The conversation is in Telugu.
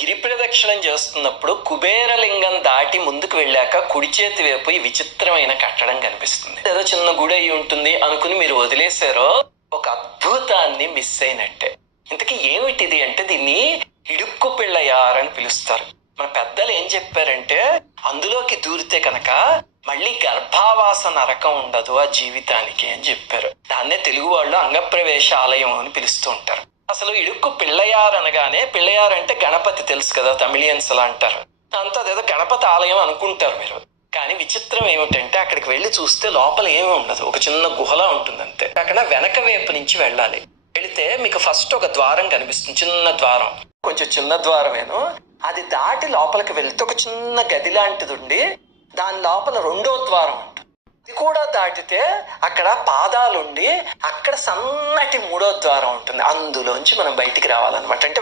గిరి ప్రదక్షిణం చేస్తున్నప్పుడు కుబేరలింగం దాటి ముందుకు వెళ్ళాక కుడి చేతి వైపు ఈ విచిత్రమైన కట్టడం కనిపిస్తుంది. ఏదో చిన్న గుడి అయి ఉంటుంది అనుకుని మీరు వదిలేశారో ఒక అద్భుతాన్ని మిస్ అయినట్టే. ఇంతకీ ఏమిటిది అంటే దీన్ని ఇడుక్కు పిళ్ళయార్ అని పిలుస్తారు. మన పెద్దలు ఏం చెప్పారంటే అందులోకి దూరితే కనుక మళ్ళీ గర్భావాస నరకం ఉండదు ఆ జీవితానికి అని చెప్పారు. దాన్నే తెలుగు వాళ్ళు అంగప్రవేశ ఆలయం అని పిలుస్తూ ఉంటారు. అసలు ఇడుక్కు పిళ్ళయార్ అనగానే, పిళ్ళయార్ అంటే గణపతి తెలుసు కదా, తమిళియన్స్ అలా అంటారు. అంతా అదేదో గణపతి ఆలయం అనుకుంటారు మీరు. కానీ విచిత్రం ఏమిటంటే అక్కడికి వెళ్ళి చూస్తే లోపల ఏమీ ఉండదు, ఒక చిన్న గుహలా ఉంటుంది అంతే. అక్కడ వెనక వైపు నుంచి వెళ్ళాలి. వెళితే మీకు ఫస్ట్ ఒక ద్వారం కనిపిస్తుంది, చిన్న ద్వారం, కొంచెం చిన్న ద్వారమేను. అది దాటి లోపలికి వెళ్తే ఒక చిన్న గది లాంటిది ఉండి దాని లోపల రెండో ద్వారం ఉంటుంది. అది కూడా దాటితే అక్కడ పాదాలుండి అక్కడ సన్నటి మూడో ద్వారం ఉంటుంది. అందులోంచి మనం బయటికి రావాలన్నమాట. అంటే